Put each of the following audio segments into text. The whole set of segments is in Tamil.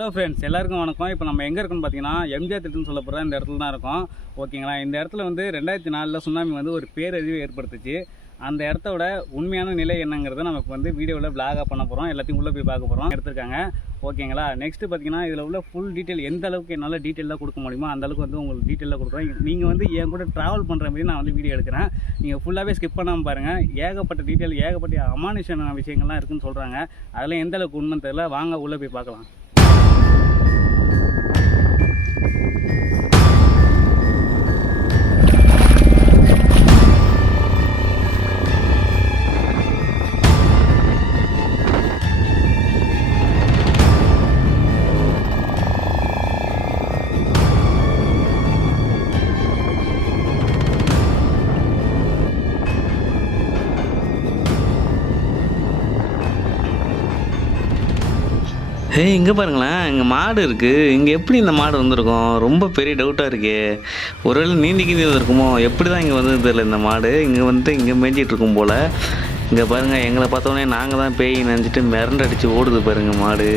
ஹலோ ஃப்ரெண்ட்ஸ், எல்லாருக்கும் வணக்கம். இப்போ நம்ம எங்கே இருக்கோம்னு பார்த்தீங்கன்னா எம்ஜிஆர் திட்டுன்னு சொல்லப்படுற இந்த இடத்துல தான் இருக்கோம். ஓகேங்களா, இந்த இடத்துல வந்து 2004 சுனாமி வந்து ஒரு பேரழிவு ஏற்படுத்துச்சு. அந்த இடத்தோட உண்மையான நிலை என்னங்கிறத நமக்கு வந்து வீடியோவில் விளாகாக பண்ண போகிறோம். எல்லாத்தையும் உள்ளே போய் பார்க்க போகிறோம். எடுத்துருக்காங்க. ஓகேங்களா, நெக்ஸ்ட்டு பார்த்தீங்கன்னா இதில் உள்ள ஃபுல் டீட்டெயில் எந்த அளவுக்கு என்னால் டீட்டெயிலாக கொடுக்க முடியுமோ அந்த அளவுக்கு வந்து உங்களுக்கு டீட்டெயிலாக கொடுக்குறேன். நீங்கள் வந்து என் கூட ட்ராவல் பண்ணுற மாதிரி நான் வந்து வீடியோ எடுக்கிறேன். நீங்கள் ஃபுல்லாகவே ஸ்கிப் பண்ணாமல் பாருங்கள். ஏகப்பட்ட டீட்டெயில், ஏகப்பட்ட அமானுஷமான விஷயங்கள்லாம் இருக்குதுன்னு சொல்கிறாங்க. அதெல்லாம் எந்த அளவுக்கு உண்மைன்னு தெரியல. வாங்க உள்ளே போய் பார்க்கலாம். இங்கே பாருங்களேன், இங்கே மாடு இருக்குது. இங்கே எப்படி இந்த மாடு வந்திருக்கும்? ரொம்ப பெரிய டவுட்டாக இருக்கே. ஒருவேளை நீந்தி வந்திருக்குமோ? எப்படி தான் இங்கே வந்தது தெரியல. இந்த மாடு இங்கே மேய்ஞ்சிட்டு இருக்கும் போல். இங்கே பாருங்கள், எங்களை பார்த்தோன்னே நாங்கள் தான் பேய் நினச்சிட்டு மிரண்டு அடித்து ஓடுது பாருங்கள் மாடு.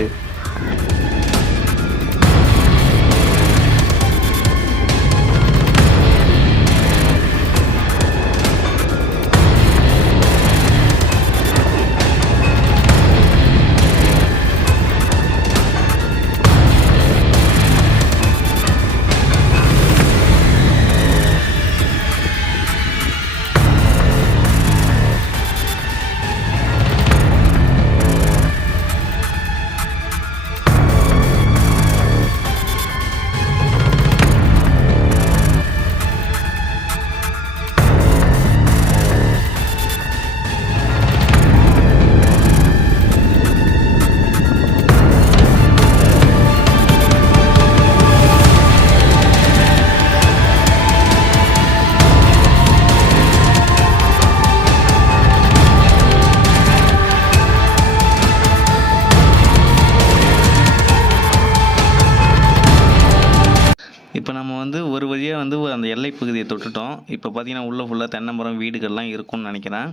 இப்போ நம்ம வந்து ஒரு வழியாக வந்து அந்த எல்லை பகுதியை தொட்டுட்டோம். இப்போ பார்த்தீங்கன்னா உள்ளே ஃபுல்லாக தென்னை மரம் வீடுகள்லாம் இருக்கும்னு நினைக்கிறேன்.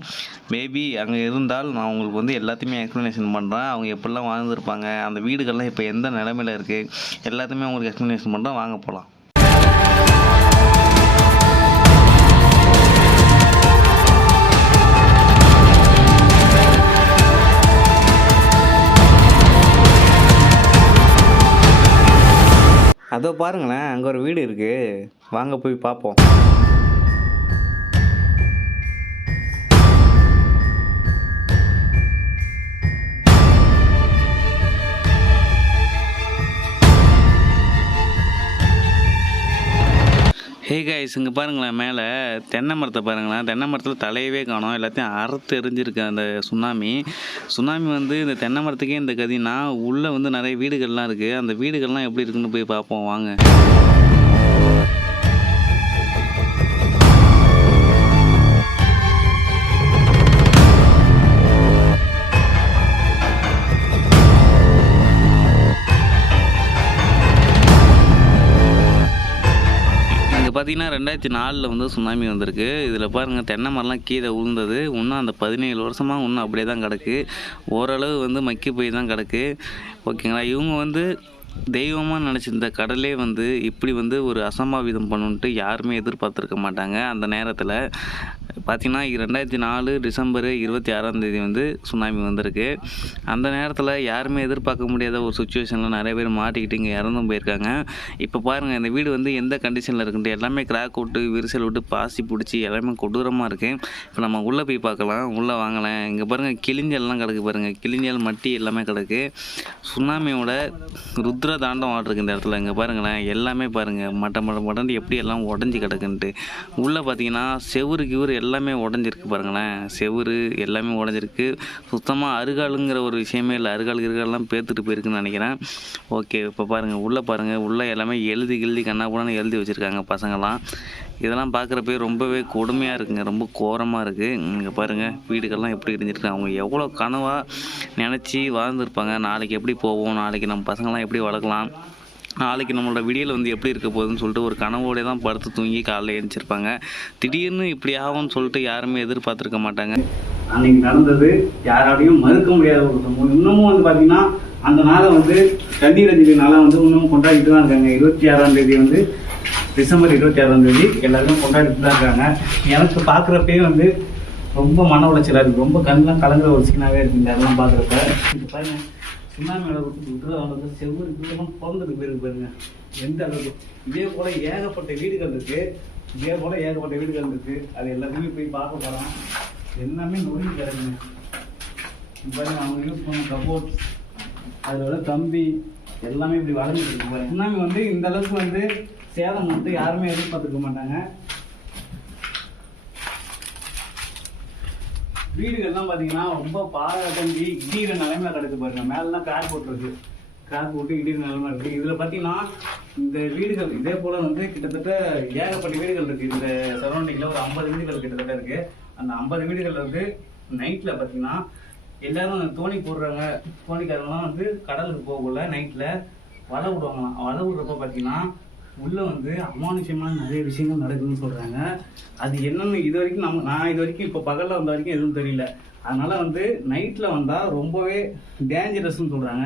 மேபி அங்கே இருந்தால் நான் உங்களுக்கு வந்து எல்லாத்தையுமே எக்ஸ்ப்ளனேஷன் பண்ணுறேன். அவங்க எப்படிலாம் வாழ்ந்துருப்பாங்க, அந்த வீடுகள்லாம் இப்போ எந்த நிலமையில் இருக்குது, எல்லாத்தையுமே உங்களுக்கு எக்ஸ்ப்ளனேஷன் பண்ணுறேன். வாங்க போகலாம். அதோ பாருங்களேன், அங்கே ஒரு வீடு இருக்குது. வாங்க போய் பார்ப்போம். கைஸ், இங்கே பாருங்களேன், மேலே தென்னை மரத்தை பாருங்களேன். தென்னை மரத்தில் தலையவே காணோம். எல்லாத்தையும் அறுத்து எரிஞ்சிருக்கு அந்த சுனாமி வந்து இந்த தென்னை மரத்துக்கே இந்த கதினா. உள்ளே வந்து நிறைய வீடுகள்லாம் இருக்குது. அந்த வீடுகள்லாம் எப்படி இருக்குன்னு போய் பார்ப்போம் வாங்க. பார்த்தீங்கன்னா 2004 வந்து சுனாமி வந்திருக்கு. இதில் பாருங்கள், தென்னை மரம்லாம் கீழே விழுந்தது. இன்னும் அந்த 17 வருஷமாக இன்னும் அப்படியே தான் கிடக்கு. ஓரளவு வந்து மக்கி போய் தான் கிடக்கு. ஓகேங்களா, இவங்க வந்து தெய்வமாக நினச்சிருந்த கடலே வந்து இப்படி வந்து ஒரு அசம்பாவிதம் பண்ணுன்ட்டு யாருமே எதிர்பார்த்துருக்க மாட்டாங்க. அந்த நேரத்தில் பார்த்திங்கன்னா 2004 டிசம்பர் 26 வந்து சுனாமி வந்திருக்கு. அந்த நேரத்தில் யாருமே எதிர்பார்க்க முடியாத ஒரு சுச்சுவேஷனில் நிறைய பேர் மாட்டிக்கிட்டு இங்கே இறந்தும் போயிருக்காங்க. இப்போ பாருங்கள், இந்த வீடு வந்து எந்த கண்டிஷனில் இருக்குன்ட்டு எல்லாமே கிராக் விட்டு விரிசல் விட்டு பாசி பிடிச்சி எல்லாமே கொடூரமாக இருக்குது. இப்போ நம்ம உள்ளே போய் பார்க்கலாம். உள்ளே வாங்கலாம். இங்கே பாருங்கள், கிளிஞ்சல்லாம் கிடக்கு பாருங்கள். கிளிஞ்சல் மட்டி எல்லாமே கிடக்கு. சுனாமியோட ருத்ர தாண்டம் ஆட்டிருக்கு இந்த இடத்துல. இங்கே பாருங்களேன், எல்லாமே பாருங்கள் மட்டன் எப்படி எல்லாம் உடஞ்சி கிடக்குன்ட்டு. உள்ளே பார்த்தீங்கன்னா செவுறு எல்லாமே உடஞ்சிருக்கு பாருங்களேன். செவுறு எல்லாமே உடஞ்சிருக்கு. சுத்தமாக அருகாலுங்கிற ஒரு விஷயமே இல்லை. அருகாலெல்லாம் பேர்த்துட்டு போயிருக்குன்னு நினைக்கிறேன். ஓகே, இப்போ பாருங்கள், உள்ளே பாருங்கள். உள்ளே எல்லாமே எழுதி கண்ணாப்புடான்னு எழுதி வச்சுருக்காங்க பசங்கள்லாம். இதெல்லாம் பார்க்குறப்பே ரொம்பவே கொடுமையாக இருக்குங்க. ரொம்ப கோரமாக இருக்குது. இங்கே பாருங்கள், வீடுகள்லாம் எப்படி இருந்துருக்கு. அவங்க எவ்வளோ கனவாக நினச்சி வாழ்ந்துருப்பாங்க. நாளைக்கு எப்படி போவோம், நாளைக்கு நம்ம பசங்கள்லாம் எப்படி வளர்க்கலாம், நாளைக்கு நம்மளோட விடியல் வந்து எப்படி இருக்க போகுதுன்னு சொல்லிட்டு ஒரு கனவோடே தான் படுத்து தூங்கி காலையில் எழுந்திருப்பாங்க. திடீர்னு இப்படி ஆகும்னு சொல்லிட்டு யாருமே எதிர்பார்த்துருக்க மாட்டாங்க. அன்னைக்கு நடந்தது யாராலையும் மறுக்க முடியாத ஒரு சம்பவம். இன்னமும் வந்து பார்த்தீங்கன்னா அந்த நாளை வந்து தண்ணீர் அஞ்சலி நாளாக வந்து இன்னும் கொண்டாடிட்டு தான் இருக்காங்க. 26ஆம் தேதி வந்து டிசம்பர் 26ஆம் தேதி எல்லாருமே கொண்டாடிட்டு தான் இருக்காங்க. எனக்கு பார்க்குறப்பே வந்து ரொம்ப மன உளைச்சலாக இருக்குது. ரொம்ப கண்ணெலாம் கலங்குற ஒரு சீனாகவே இருக்குங்க அதெல்லாம் பார்க்குறப்ப. இப்போ பாருங்க சுனாமி மேலே விட்டு அவங்களுக்கு செவ்வறு தூரமாக பிறந்தது போயிருக்கு பாருங்க எந்த அளவுக்கு. இதே போல் ஏகப்பட்ட வீடுகள் இருக்குது. அது எல்லாத்தையுமே போய் பார்க்க போகிறோம். எல்லாமே நொறுங்கி கிடக்குங்க. பாருங்க அவங்க யூஸ் பண்ண கபோர்ட் அதோட கம்பி எல்லாமே இப்படி வளர்ந்துட்டு இருக்கு பாருங்க. சுனாமி வந்து இந்த அளவுக்கு வந்து சேதம் வந்து யாருமே எதிர்பார்த்துக்க மாட்டாங்க. வீடுகள்லாம் பார்த்தீங்கன்னா ரொம்ப பாழாக்கி இடிகிற நிலைமையில கிடக்கு பாருங்க. மேலாம் கிராக் போட்டுருக்கு. கிராக் போட்டு இடிகிற நிலைமை இருக்குது. இதில் பார்த்தீங்கன்னா இந்த வீடுகள் இதே போல் வந்து கிட்டத்தட்ட ஏகப்பட்ட வீடுகள் இருக்குது. இந்த சரௌண்டிங்கில் ஒரு 50 வீடுகள் கிட்டத்தட்ட இருக்குது. அந்த 50 வீடுகள் வந்து நைட்டில் பார்த்தீங்கன்னா எல்லாரும் தோணி போடுறாங்க. தோணிக்காரங்களாம் வந்து கடலுக்கு போகல நைட்டில் வலை விடுவாங்களாம். வலை விடுறப்ப பார்த்தீங்கன்னா உள்ளே வந்து அமானுஷமான நிறைய விஷயங்கள் நடக்குதுன்னு சொல்கிறாங்க. அது என்னென்னு இது வரைக்கும் நான் இது வரைக்கும் இப்போ பகலில் வந்த வரைக்கும் எதுவும் தெரியல. அதனால் வந்து நைட்டில் வந்தால் ரொம்பவே டேஞ்சரஸ்ன்னு சொல்கிறாங்க.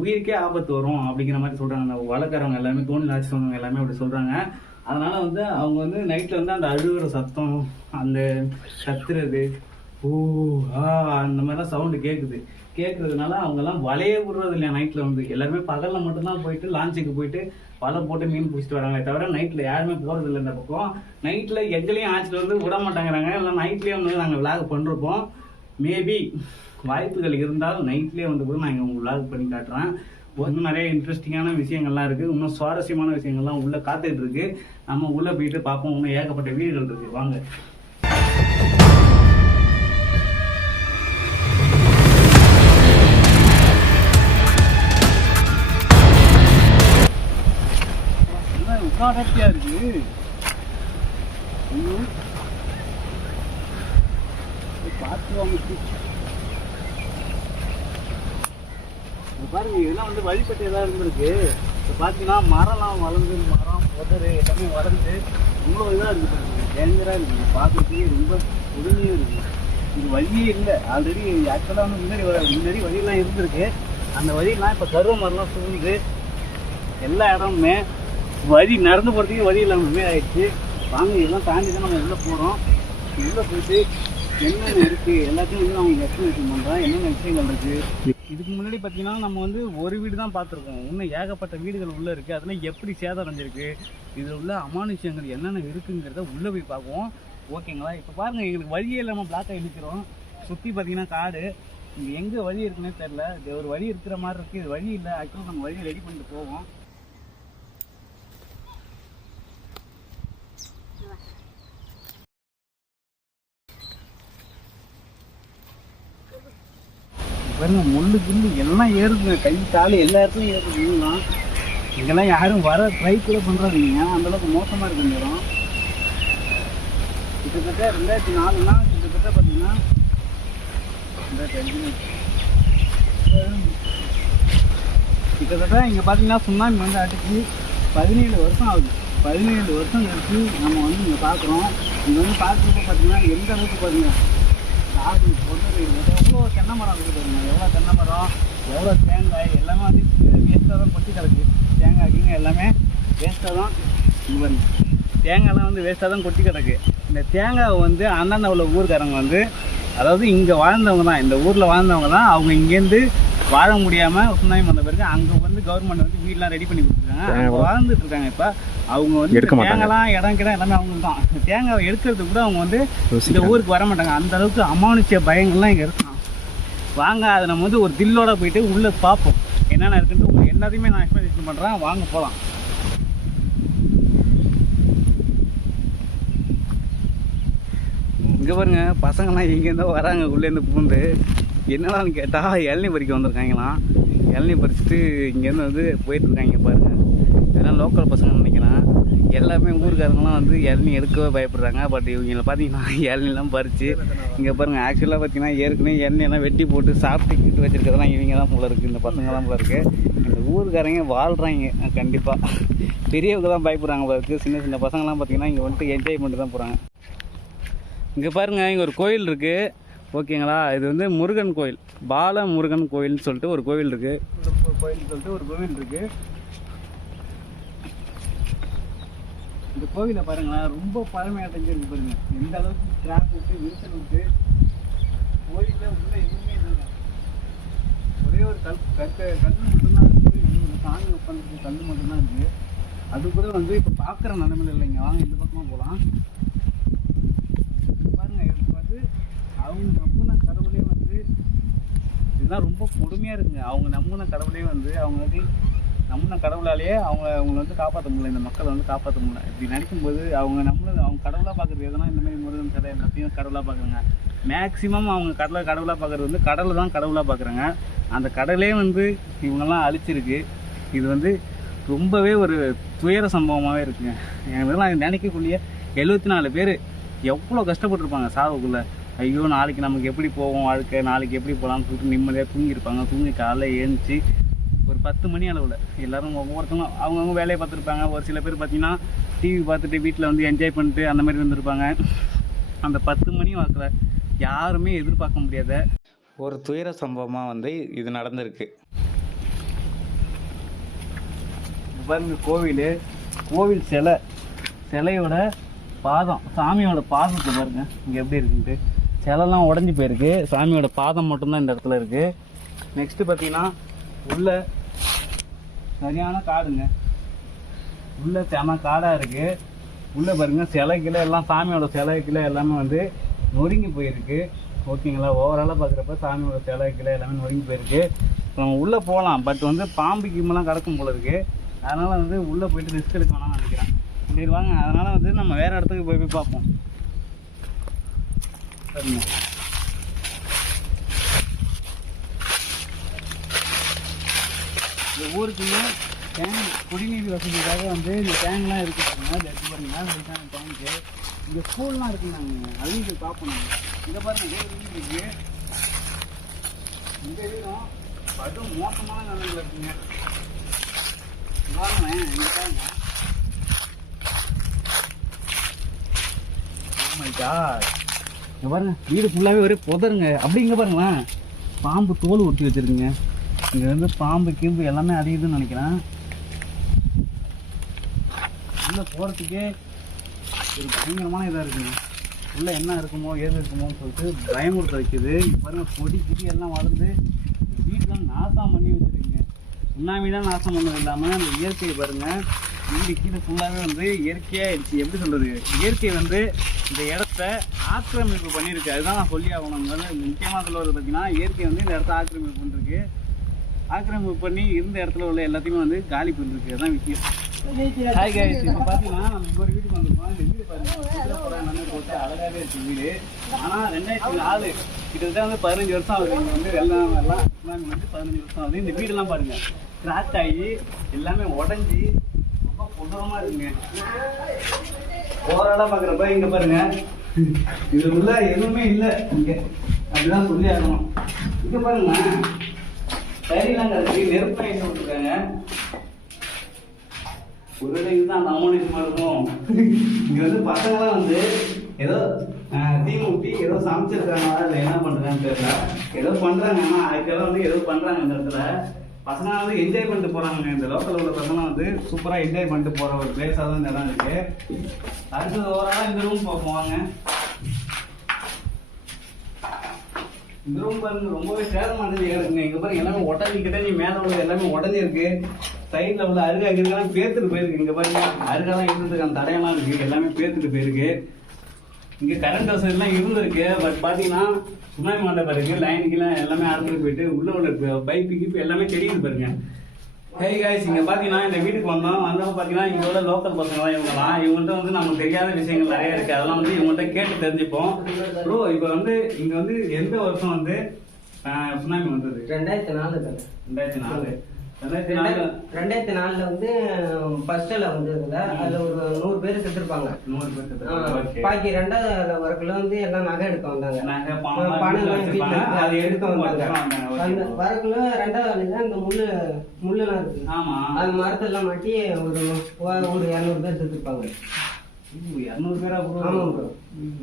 உயிருக்கே ஆபத்து வரும் அப்படிங்கிற மாதிரி சொல்கிறாங்க. அந்த வழக்கறவங்க எல்லாமே தோணி லாட்சி சொன்னவங்க எல்லாமே அப்படி சொல்கிறாங்க. அதனால் வந்து அவங்க வந்து நைட்டில் வந்து அந்த அழுகிற சத்தம் அந்த கத்துறது அந்த மாதிரிலாம் சவுண்டு கேட்குறதுனால அவங்கெல்லாம் வலையே விடுறது இல்லையா நைட்டில் வந்து. எல்லாருமே பகலில் மட்டும்தான் போயிட்டு லான்ச்சுக்கு போயிட்டு வலை போட்டு மீன் பிடிச்சிட்டு வராங்களே தவிர நைட்டில் யாருமே போகிறது இல்லை. இந்த பக்கம் நைட்டில் எங்களையும் ஆச்சிட்டு வந்து விட மாட்டேங்கிறாங்க. இல்லை நைட்லேயே வந்து நாங்கள் விளாக் பண்ணுறப்போம். மேபி வாய்ப்புகள் இருந்தால் நைட்லேயே வந்து கூட நான் இங்கே உங்களுக்கு விளாக் பண்ணி காட்டுறேன். இன்னும் நிறைய இன்ட்ரெஸ்டிங்கான விஷயங்கள்லாம் இருக்குது. இன்னும் சுவாரஸ்யமான விஷயங்கள்லாம் உள்ளே காத்துக்கிட்டு இருக்கு. நம்ம உள்ளே போயிட்டு பார்ப்போம். இன்னும் ஏகப்பட்ட வீடுகள் இருக்குது. வாங்க. அடர்த்தியாக இருக்குது. பார்த்துவாங்க பாருங்க. இதெல்லாம் வந்து வழிபட்டு எதாவது இருந்திருக்கு. இப்போ பார்த்தீங்கன்னா மரம் புதரு எல்லாமே வளர்ந்து இவ்வளோ இதாக இருக்குது. டேஞ்சராக இருக்குது. பார்க்குறதுக்கு ரொம்ப உதவியும் இருக்குது. இது வழியே இல்லை. ஆல்ரெடி ஆக்சுவலாக வந்து முன்னாடி வழியெல்லாம் இருந்திருக்கு. அந்த வழியெல்லாம் இப்போ கருவ மரம்லாம் சூழ்ந்து எல்லா இடமுமே வழி நடந்து போகிறதுக்கே வழி இல்லாமல் ஆயிடுச்சு. வாங்க இதெல்லாம் தாண்டி தான் நம்ம உள்ளே போகிறோம். உள்ளே போயிட்டு என்னென்ன இருக்குது எல்லாத்தையும் வந்து அவங்க எக்ஸ்பிளேஷன் பண்ணுறேன். என்னென்ன விஷயங்கள் இருக்குது. இதுக்கு முன்னாடி பார்த்தீங்கன்னா நம்ம வந்து ஒரு வீடு தான் பார்த்துருக்கோம். இன்னும் ஏகப்பட்ட வீடுகள் உள்ளே இருக்குது. அதில் எப்படி சேதம் அடைஞ்சிருக்கு, இதில் உள்ள அமானுஷங்கள் என்னென்ன இருக்குங்கிறத உள்ளே போய் பார்ப்போம். ஓகேங்களா? இப்போ பாருங்கள் எங்களுக்கு வழியே இல்லாமல் பிளாக்காக நிற்கிறோம். சுற்றி பார்த்தீங்கன்னா காடு. இங்கே எங்கே வழி இருக்குன்னே தெரில. இது ஒரு வழி இருக்கிற மாதிரி இருக்குது. இது வழி இல்லை. ஆக்சுவலாக நம்ம வழியை ரெடி பண்ணிட்டு போவோம். பாருங்க முள்ளு கிள்ளு எல்லாம் ஏறுதுங்க. கை காலு எல்லா இடத்துலையும் ஏறுதுலாம். இங்கெல்லாம் யாரும் வர ட்ரை கூட பண்ணுறாதீங்க. அந்தளவுக்கு மோசமாக இருக்கு இந்த இடம். கிட்டத்தட்ட 2004னா கிட்டத்தட்ட பார்த்தீங்கன்னா 2005 கிட்டத்தட்ட இங்கே பார்த்தீங்கன்னா சுனாமி வந்து அடிச்சு 17 வருஷம் ஆகுது. 17 வருஷம் கழிச்சு நம்ம வந்து இங்கே பார்க்குறோம். இங்கே வந்து பார்க்குறப்ப பார்த்தீங்கன்னா எந்த அளவுக்கு பார்த்தீங்கன்னா காடு பொண்ணு எவ்வளோ தென்னை மரம் இருக்குது பாருங்க. எவ்வளோ தென்னை மரம், எவ்வளோ தேங்காய் எல்லாமே வந்து வேஸ்ட்டாக தான் கொட்டி கிடக்கு. தேங்காய்க்குங்க எல்லாமே வேஸ்ட்டாக தான் இது பாருங்க. தேங்காய்லாம் வந்து வேஸ்ட்டாக தான் கொட்டி கிடக்கு. இந்த தேங்காய் வந்து அண்ணன் உள்ள ஊருக்காரங்க வந்து அதாவது இங்கே வாழ்ந்தவங்க தான், இந்த ஊரில் வாழ்ந்தவங்க தான். அவங்க இங்கேருந்து வாழ முடியாமல் சுனாமி வந்த பிறகு அங்கே வந்து கவர்மெண்ட் வந்து வீடெலாம் ரெடி பண்ணி கொடுத்துருக்காங்க. அவங்க வாழ்ந்துட்டு இருக்காங்க. இப்போ அவங்க வந்து தேங்காய்லாம் இடம் கிட எல்லாமே அவங்க தான். தேங்காய் எடுக்கிறதுக்கு கூட அவங்க வந்து இந்த ஊருக்கு வர மாட்டாங்க. அந்த அளவுக்கு அமானுஷ்ய பயங்கள்லாம் இங்கே இருக்கான். வாங்க அதை நம்ம வந்து ஒரு தில்லோட போயிட்டு உள்ளே பார்ப்போம் என்னென்ன இருக்குன்னு. உங்களுக்கு எல்லாத்தையுமே நான் எக்ஸ்பிளேஷன் பண்ணுறேன். வாங்க போகலாம். இங்கே பாருங்க பசங்கள்லாம் இங்கேருந்தோ வராங்க. உள்ளேருந்து பூந்து என்னடான்னு கேட்டால் இளநீ பறிக்க வந்திருக்காங்களாம். இளநீ பறிச்சுட்டு இங்கேருந்து வந்து போயிட்டுருக்காங்க பாருங்கள். இதெல்லாம் லோக்கல் பசங்கன்னு நினைக்கிறேன். எல்லாமே ஊருக்காரங்களாம் வந்து இளநீ எடுக்கவே பயப்படுறாங்க. பட் இவங்களை பார்த்தீங்கன்னா இளநிலாம் பறித்து இங்கே பாருங்கள். ஆக்சுவலாக பார்த்தீங்கன்னா ஏற்கனவே இளநியெல்லாம் வெட்டி போட்டு சாப்பிட்டு வச்சுருக்கிறதெல்லாம் இவங்க தான் போல இருக்குது. இந்த பசங்கள்லாம் போல இருக்குது. இந்த ஊருக்காரங்க வாழ்கிறாங்க. கண்டிப்பாக பெரியவங்க தான் பயப்படுறாங்க போல இருக்குது. சின்ன சின்ன பசங்கள்லாம் பார்த்தீங்கன்னா இங்கே வந்துட்டு என்ஜாய் பண்ணிட்டு தான் போகிறாங்க. இங்கே பாருங்கள் இங்கே ஒரு கோயில் இருக்குது. ஓகேங்களா. இது வந்து முருகன் கோயில், பால முருகன் கோயில்னு சொல்லிட்டு ஒரு கோவில் இருக்குது. இந்த கோவிலை பாருங்களேன், ரொம்ப பழமையாக இருக்கு பாருங்க. எந்த அளவுக்கு கிராக் விட்டு விரிசல் விட்டு கோயிலில் உள்ள எதுவுமே இல்லைங்க. ஒரே ஒரு கல் மட்டும்தான் இருக்குது. சாமி உட்காந்துருக்கு கல் மட்டும்தான் இருக்குது. அது கூட வந்து இப்போ பார்க்குற நிலைமையில் இல்லைங்க. வாங்க இந்த பக்கமாக போகலாம். பாருங்க, இது வந்து அவங்க நம்பின கடவுளே வந்து இதுதான் ரொம்ப கொடுமையாக இருக்குங்க. அவங்க நம்பின கடவுளே வந்து அவங்க வந்து நம்பின கடவுளாலேயே அவங்களை வந்து காப்பாற்ற முடியல, இந்த மக்களை வந்து காப்பாற்ற முடியல. இப்படி நினைக்கும்போது அவங்க கடவுளாக பார்க்குறது எதுனா இந்த மாதிரி முருகன் கடை எல்லாத்தையும் கடவுளாக பார்க்குறாங்க. மேக்சிமம் அவங்க கடவுளாக பார்க்குறது வந்து கடவுளை தான் கடவுளாக பார்க்குறாங்க. அந்த கடலே வந்து இவங்கெல்லாம் அழிச்சிருக்கு. இது வந்து ரொம்பவே ஒரு துயர சம்பவமாகவே இருக்குங்க. இதெல்லாம் நினைக்கக்கூடிய 74 பேர் எவ்வளோ கஷ்டப்பட்டுருப்பாங்க சாவுக்குள்ளே. ஐயோ நாளைக்கு நமக்கு எப்படி போவோம் வாழ்க்கை, நாளைக்கு எப்படி போகலான்னு சொல்லிட்டு நிம்மதியாக தூங்கியிருப்பாங்க. தூங்கி காலைல எழுந்துச்சு ஒரு 10 மணி அளவில் எல்லோரும் ஒவ்வொருத்தவங்க அவங்கவுங்க வேலையை பார்த்துருப்பாங்க. ஒரு சில பேர் பார்த்திங்கன்னா டிவி பார்த்துட்டு வீட்டில் வந்து என்ஜாய் பண்ணிட்டு அந்த மாதிரி இருந்திருப்பாங்க. அந்த 10 மணி வாக்கில் யாருமே எதிர்பார்க்க முடியாத ஒரு துயர சம்பவமாக வந்து இது நடந்திருக்கு. பாருங்க, கோவில் சிலையோட பாதம், சாமியோட பாதத்தை பாருங்க இங்கே எப்படி இருக்குன்ட்டு. சிலைலாம் உடஞ்சி போயிருக்கு, சாமியோட பாதம் மட்டும்தான் இந்த இடத்துல இருக்குது. நெக்ஸ்ட்டு பார்த்தீங்கன்னா உள்ள சரியான காடுங்க, உள்ள செம காடாக இருக்குது. உள்ளே பாருங்க சிலைக்கில எல்லாம் சாமியோட சிலைக்கில எல்லாமே வந்து நொறுங்கி போயிருக்கு. ஓகேங்களா, ஓவராலாக பார்க்குறப்ப சாமியோட சிலைக்கில எல்லாமே நொறுங்கி போயிருக்கு. நம்ம உள்ளே போகலாம், பட் வந்து பாம்பு கிம்மெல்லாம் கிடக்கும் போல இருக்குது. அதனால் வந்து உள்ளே போயிட்டு ரிஸ்க் எடுக்க வேணாம்னு நினைக்கிறேன். சரி வாங்க, அதனால் வந்து நம்ம வேறு இடத்துக்கு போய் பார்ப்போம். சரிங்க, இந்த ஊருக்குமே டேங்க் குடிநீர் வசதிக்காக வந்து இந்த டேங்க்லாம் இருக்குது பாருங்க. எடுத்து பாருங்க, டேங்க்கு இங்கே ஸ்கூல்லாம் இருக்குங்க, அதையும் போய் பார்ப்போம். இங்கே பாருங்க வீடு இருக்குது. இந்த வீடும் அதுவும் மோசமான நிலைமையில் இருக்குங்க. பாருங்க இங்கே பாருங்க, இங்கே பாருங்க வீடு ஃபுல்லாகவே ஒரே புதருங்க. அப்படி இங்கே பாருங்களேன், பாம்பு தோல் ஒட்டி வச்சுருக்குங்க. இங்கே வந்து பாம்பு கீம்பு எல்லாமே அடியுதுன்னு நினைக்கிறேன். உள்ளே போகிறதுக்கே ஒரு பயங்கரமான இதாக இருக்குங்க. உள்ளே என்ன இருக்குமோ ஏது இருக்குமோன்னு சொல்லிட்டு பயமுறுத்த வைக்குது. பாருங்க கொடி கிடி எல்லாம் வளர்ந்து வீட்டெலாம் நாசம் பண்ணி வச்சுருக்குங்க. சுண்ணாமிலாம் நாசம் பண்ணது இல்லாமல் அந்த இயற்கையை பாருங்கள், வீடு கீழே ஃபுல்லாகவே வந்து இயற்கையாக ஆயிடுச்சு. எப்படி சொல்கிறது, இயற்கை வந்து இந்த இடத்த ஆக்கிரமிப்பு பண்ணியிருக்கு. அதுதான் நான் சொல்லி ஆகணும். முக்கியமாக சொல்லுவது பார்த்தீங்கன்னா, இயற்கை வந்து இந்த இடத்த ஆக்கிரமிப்பு பண்ணிருக்கு. ஆக்கிரமிப்பு பண்ணி இருந்த இடத்துல உள்ள எல்லாத்தையுமே வந்து காலி பண்ணிருக்கு. அதுதான் விஷயம். ஹாய் கைஸ், இப்போ பார்த்தீங்கன்னா நம்ம இங்கே ஒரு வீட்டுக்கு வந்திருக்கோம். இந்த வீடு பாருங்கள் போட்டு அழகாகவே இருக்குது வீடு. ஆனால் 2004 கிட்டத்தட்ட வந்து 15 வருஷம் ஆகுது. இங்கே வந்து வெள்ளம் எல்லாம் சுனாமி வந்து 15 வருஷம் ஆகுது. இந்த வீடெல்லாம் பாருங்கள் கிராக் ஆகி எல்லாமே உடஞ்சி ரொம்ப கொடூரமாக இருக்குங்க. ஓவராலாக பார்க்குறப்ப இங்கே பாருங்கள், இது உள்ள எதுவுமே இல்லை இங்கே, அப்படிதான் சொல்லி ஆகணும். இங்கே பாருங்க சரியில்லாங்க இருக்குது, நெருப்பை என்ன விட்டுருக்காங்க. ஒரு இதுதான் அமௌனிசமாக இருக்கும். இங்கே வந்து பசங்களாம் வந்து ஏதோ தீ ஊட்டி ஏதோ சமைச்சிருக்காங்களா இல்லை என்ன பண்ணுறாங்கன்னு தெரியல, ஏதோ பண்ணுறாங்க. ஆனால் அதுக்கெல்லாம் வந்து ஏதோ பண்ணுறாங்க. இந்த இடத்துல பசங்க வந்து என்ஜாய் பண்ணிட்டு போகிறாங்க. இந்த லோக்கலில் உள்ள பசங்க வந்து சூப்பராக என்ஜாய் பண்ணிட்டு போகிற ஒரு பிளேஸாக தான் இந்த இடம் இருக்குது. அடுத்தது ஓவராலாக இந்த ரூம் போவாங்க. இந்த ரூம் பாருங்க ரொம்பவே சேதமானது இருக்குங்க. இங்கே பாருங்க எல்லாமே உடஞ்சி கிட்டஞ்சி மேலே உள்ள எல்லாமே உடஞ்சிருக்கு. சைடில் உள்ள அருகா கிருகெல்லாம் பேத்துட்டு போயிருக்கு. இங்கே பாருங்க அருகாலாம் இருந்ததுக்கு அந்த தடையெல்லாம் இருக்குது, எல்லாமே பேத்துட்டு போயிருக்கு. இங்கே கரண்ட் வசதிலாம் இருந்திருக்கு. பட் பார்த்தீங்கன்னா சுனாமி மண்டபம் இருக்குது, லைனுக்கெல்லாம் எல்லாமே அறுத்துட்டு போயிட்டு உள்ள உள்ள பைப்பு கீப்பு எல்லாமே தெரியுது பாருங்க. ஹே காய்ஸ், இங்கே பார்த்தீங்கன்னா இந்த வீட்டுக்கு வந்தவங்க பார்த்தீங்கன்னா இங்கே உள்ள லோக்கல் பசங்களாம் இவங்கள்ட்ட வந்து நமக்கு தெரியாத விஷயங்கள் நிறைய இருக்குது. அதெல்லாம் வந்து இவங்கள்ட்ட கேட்டு தெரிஞ்சுப்போம். ப்ரோ இப்போ வந்து இங்கே வந்து எந்த வருஷம் வந்து சுனாமி வந்தது? 2004. 2004 வந்து ஃபர்ஸ்ட்ல வந்ததுல அதுல ஒரு 100 பேர் செத்துருப்பாங்க. 100 பேர் செத்துருப்பாங்க. பாக்கி ரெண்டாவது வரக்குள்ள வந்து எல்லாம் நகை எடுக்க வந்தாங்க. பணம் அது எடுக்க வந்தாங்க. அந்த வரக்குள்ள ரெண்டாவது அந்த முள்ளெல்லாம் இருக்கு. ஆமா, அது மரத்தெல்லாம் மாட்டி ஒரு 200 பேர் செத்துருப்பாங்க. 200 பேரா ப்ரோ? ஆமாம் ப்ரோ.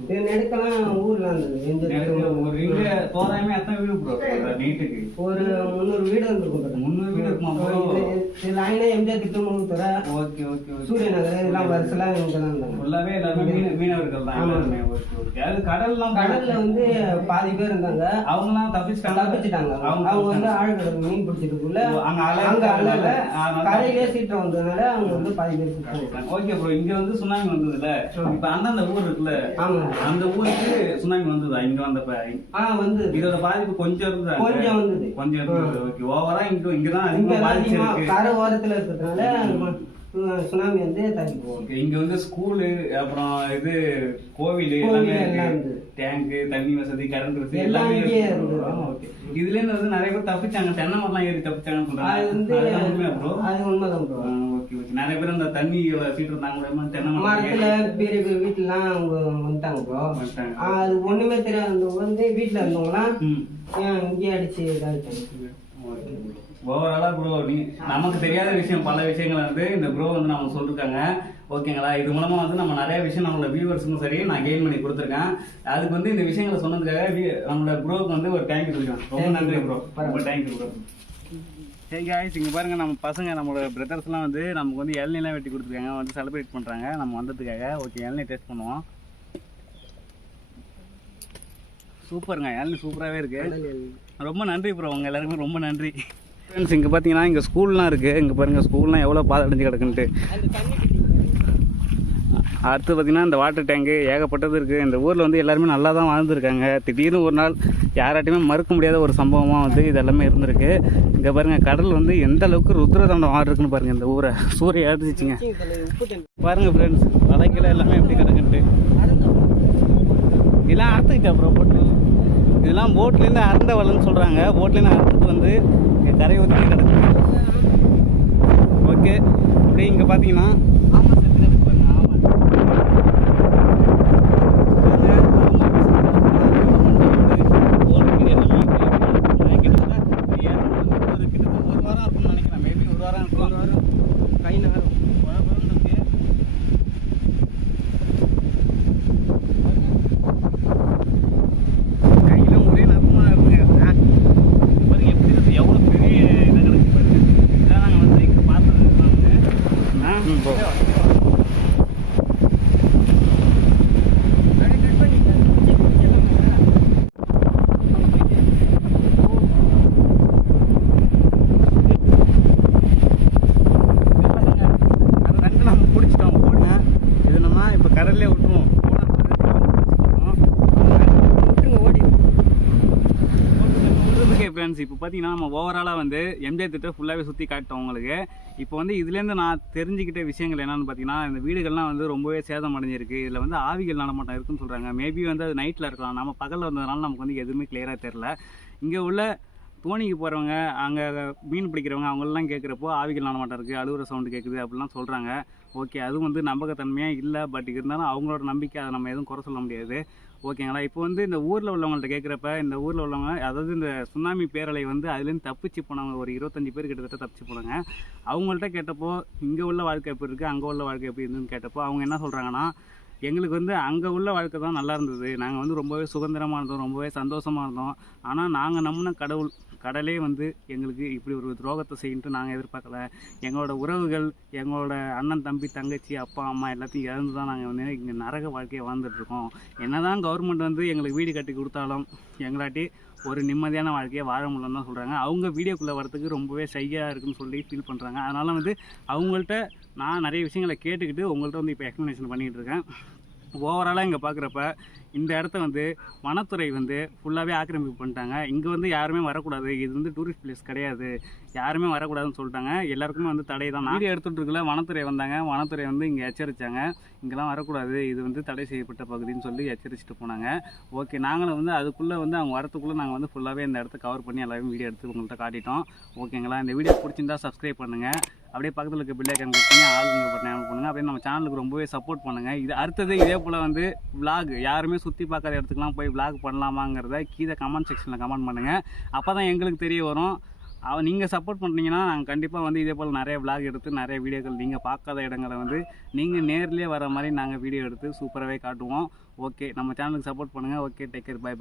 இது நெடுக்கலாம் ஊர்ல ஒரு இங்க தோராயமே எத்தனை வீடு ப்ரோ நீட்டுக்கு? ஒரு 300 வீடு வந்துருக்கும் ப்ரோ. 300 வீடு இருக்குமா ப்ரோ? இது லைனா எம்ஜிஆர் திட்டமும் தர. Okay okay okay. சூரிய நகர் இதெல்லாம் வருஷலாம் இங்க தான் இருந்தாங்க. ஃபுல்லாவே எல்லாமே மீனவர்கள் தான் எல்லாமே. Okay okay. அது கடல்ல வந்து பாதி பேர் இருந்தாங்க. அவங்கலாம் தப்பிச்சிட்டாங்க. அவங்க வந்து ஆழ்கடல் மீன் பிடிச்சிட்டுக்குள்ள அங்க அழல கரையிலே சீற்றம் வந்ததுனால அவங்க வந்து பாதி பேர் சிக்கிட்டாங்க. Okay bro. இங்க வந்து சுனாமி வந்ததுல இப்ப அந்தந்த ஊர் இருக்குல்ல, அந்த ஊருக்கு சுனாமி வந்ததா இங்க வந்தப்ப? வந்து இதோட பாதிப்பு கொஞ்சம் இருந்தது. கொஞ்சம் இருந்தது. ஓகே. ஓவரா இங்கதான் அதிகமா பாதிச்சிருக்கு. கரை ஓரத்துல இருக்கிறதுனால சுனாமி வந்து தாக்கி போகும். இங்க வந்து ஸ்கூலு, அப்புறம் இது கோவில், எல்லாமே டேங்க், தண்ணி வசதி, கரண்ட் வசதி எல்லாமே இருந்தது. ஓகே. இதுல இருந்து வந்து நிறைய பேர் தப்பிச்சாங்க. தென்னை மரம்லாம் ஏறி தப்பிச்சாங்கன்னு சொல்றாங்க. உண்மையா ப்ரோ? அது உண்மைதான் ப்ரோ. Okay okay. நிறைய பேர் அந்த தண்ணி சீட்டு தென்னை மரத்துல பெரிய பெரிய வீட்டுலாம் அவங்க வந்துட்டாங்க ப்ரோ. அது ஒண்ணுமே தெரியாது. வந்து வீட்டுல இருந்தவங்களாம் இங்கே அடிச்சு இதாகிட்டாங்க. ஓவராலா ப்ரோ நமக்கு தெரியாத விஷயம் பல விஷயங்கள் வந்து இந்த ப்ரோ வந்து நம்ம சொல்லிருக்காங்க. ஓகேங்களா? இது மூலமா வந்து நம்ம நிறைய விஷயம் நம்மளோட வியூவர்ஸுக்கும் சரி நான் கெயின் பண்ணி கொடுத்துருக்கேன். அதுக்கு வந்து இந்த விஷயங்களை சொன்னதுக்காக நம்மளோட ப்ரோக்கு வந்து ஒரு தேங்க்யூ சொல்லிக்கலாம். ரொம்ப நன்றி ப்ரோ. ரொம்ப தேங்க்யூ ப்ரோ. சரி காய்ஸ், இங்கே பாருங்கள் நம்ம பசங்க நம்மளோட பிரதர்ஸ்லாம் வந்து நமக்கு வந்து இளநீலாம் வெட்டி கொடுத்துருக்காங்க, வந்து செலிப்ரேட் பண்ணுறாங்க நம்ம வந்ததுக்காக. ஓகே, இளநீ டேஸ்ட் பண்ணுவோம். சூப்பருங்க, இளநீ சூப்பராகவே இருக்குது. ரொம்ப நன்றி ப்ரோ, உங்கள் எல்லாருக்குமே ரொம்ப நன்றி. ஃப்ரெண்ட்ஸ், இங்கே பார்த்தீங்கன்னா இங்கே ஸ்கூல்லாம் இருக்குது. இங்கே பாருங்கள் ஸ்கூல்லாம் எவ்வளோ பாதடைஞ்சு கிடக்குன்ட்டு. அடுத்து பார்த்திங்கன்னா இந்த வாட்டர் டேங்கு ஏகப்பட்டது இருக்குது. இந்த ஊரில் வந்து எல்லாருமே நல்லா தான் வாழ்ந்துருக்காங்க. திடீர்னு ஒரு நாள் யாராட்டையுமே மறுக்க முடியாத ஒரு சம்பவமாக வந்து இது எல்லாமே இருந்திருக்கு. இங்கே பாருங்கள் கடல் வந்து எந்த அளவுக்கு ருத்ரதாண்டம் ஆடுருக்குன்னு பாருங்கள். இந்த ஊரை சூரிய அடிச்சிச்சிங்க பாருங்கள் ஃப்ரெண்ட்ஸ். வலைக்கில எல்லாமே எப்படி கிடக்குன்ட்டு. இதெல்லாம் அறுத்துக்கிட்டா ப்ரோ போட்டு. இதெல்லாம் போட்லேருந்து அறந்த வலைன்னு சொல்கிறாங்க. போட்லேருந்து அறுத்துட்டு வந்து இங்கே கரை ஒதுக்கி கிடக்கு. ஓகே, அப்படியே இங்கே பார்த்தீங்கன்னா இப்போ பார்த்தீங்கன்னா நம்ம ஓவராலாக வந்து எம்ஜிஆர் திட்டம் ஃபுல்லாகவே சுற்றி காட்டோம் உங்களுக்கு. இப்போ வந்து இதுலேருந்து நான் தெரிஞ்சுக்கிட்ட விஷயங்கள் என்னென்னு பார்த்தீங்கன்னா, இந்த வீடுகள்லாம் வந்து ரொம்பவே சேதம் அடைஞ்சிருக்கு. இதில் வந்து ஆவிகள் நடமாட்டம் இருக்குன்னு சொல்கிறாங்க. மேபி வந்து அது நைட்டில் இருக்கலாம். நம்ம பகலில் வந்ததுனால நமக்கு வந்து எதுவுமே கிளியராக தெரில. இங்கே உள்ள தோணிக்கு போகிறவங்க, அங்கே மீன் பிடிக்கிறவங்க அவங்களெலாம் கேட்குறப்போ ஆவிகள் நடமாட்டம் இருக்குது, அழுகுற சவுண்டு கேட்குது அப்படிலாம் சொல்கிறாங்க. ஓகே, அதுவும் வந்து நம்பகத்தன்மையாக இல்லை. பட் இருந்தாலும் அவங்களோட நம்பிக்கை, அதை நம்ம எதுவும் குறை சொல்ல முடியாது. ஓகேங்களா? இப்போ வந்து இந்த ஊரில் உள்ளவங்கள்ட்ட கேட்குறப்ப, இந்த ஊரில் உள்ளவங்க அதாவது இந்த சுனாமி பேரலை வந்து அதுலேருந்து தப்பிச்சு போனவங்க ஒரு 25 பேர் கிட்டத்தட்ட தப்பிச்சு போனாங்க. அவங்கள்ட்ட கேட்டப்போ இங்கே உள்ள வாழ்க்கை எப்படி இருக்குது, அங்கே உள்ள வாழ்க்கை எப்படி இருந்துன்னு கேட்டப்போ அவங்க என்ன சொல்கிறாங்கன்னா, எங்களுக்கு வந்து அங்கே உள்ள வாழ்க்கை தான் நல்லா இருந்தது. நாங்கள் வந்து ரொம்பவே சுதந்திரமாக இருந்தோம், ரொம்பவே சந்தோஷமாக இருந்தோம். ஆனால் நாங்கள் நம்பின கடலே வந்து எங்களுக்கு இப்படி ஒரு துரோகத்தை செய்யின்ட்டு நாங்கள் எதிர்பார்க்கல. எங்களோட உறவுகள், எங்களோட அண்ணன் தம்பி தங்கச்சி அப்பா அம்மா எல்லாத்தையும் இழந்து தான் நாங்கள் வந்து இங்கே நரக வாழ்க்கையை வாழ்ந்துட்டுருக்கோம். என்ன தான் கவர்மெண்ட் வந்து எங்களுக்கு வீடு கட்டி கொடுத்தாலும் எங்களாட்டி ஒரு நிம்மதியான வாழ்க்கையை வாழ முடியலன்னு தான் சொல்கிறாங்க. அவங்க வீடியோக்குள்ளே வரத்துக்கு ரொம்பவே ஷையாக இருக்குன்னு சொல்லி ஃபீல் பண்ணுறாங்க. அதனால் வந்து அவங்கள்ட்ட நான் நிறைய விஷயங்களை கேட்டுக்கிட்டு உங்கள்கிட்ட வந்து இப்போ எக்ஸ்ப்ளனேஷன் பண்ணிகிட்டு இருக்கேன். ஓவராலாக இங்கே பார்க்குறப்ப இந்த இடத்த வந்து வனத்துறை வந்து ஃபுல்லாகவே ஆக்கிரமிப்பு பண்ணிட்டாங்க. இங்கே வந்து யாருமே வரக்கூடாது, இது வந்து டூரிஸ்ட் பிளேஸ் கிடையாது, யாருமே வரக்கூடாதுன்னு சொல்லிட்டாங்க. எல்லாருக்குமே வந்து தடை தான். வீடியோ எடுத்துகிட்டு இருக்கல வனத்துறை வந்தாங்க. வனத்துறை வந்து இங்கே எச்சரித்தாங்க, இங்கெல்லாம் வரக்கூடாது, இது வந்து தடை செய்யப்பட்ட பகுதின்னு சொல்லி எச்சரிச்சுட்டு போனாங்க. ஓகே, நாங்களும் வந்து அதுக்குள்ளே வந்து அவங்க வரத்துக்குள்ளே நாங்கள் வந்து ஃபுல்லாகவே இந்த இடத்த கவர் பண்ணி எல்லாரும் வீடியோ எடுத்து உங்கள்கிட்ட காட்டிட்டோம். ஓகேங்களா? இந்த வீடியோ பிடிச்சிருந்தா சப்ஸ்கிரைப் பண்ணுங்கள். அப்படியே பக்கத்தில் இருக்க பெல் ஐக்கான் கிளிக் பண்ணி ஆளுங்க பட்டன் ஆன் பண்ணுங்கள். அப்படியே நம்ம சேனலுக்கு ரொம்பவே சப்போர்ட் பண்ணுங்கள். இது அடுத்தது இதே போல் வந்து விளாக் யாருமே சுற்றி பார்க்காத இடத்துக்குலாம் போய் விளாக் பண்ணலாமாங்கிறத கீழே கமெண்ட் செக்ஷனில் கமெண்ட் பண்ணுங்கள். அப்போ தான் எங்களுக்கு தெரிய வரும். நீங்கள் சப்போர்ட் பண்ணுறீங்கன்னா நாங்கள் கண்டிப்பாக வந்து இதே போல் நிறைய விளாக் எடுத்து நிறைய வீடியோக்கள் நீங்கள் பார்க்காத இடங்களை வந்து நீங்கள் நேர்லேயே வர மாதிரி நாங்கள் வீடியோ எடுத்து சூப்பராகவே காட்டுவோம். ஓகே, நம்ம சேனலுக்கு சப்போர்ட் பண்ணுங்கள். Okay, take care, by.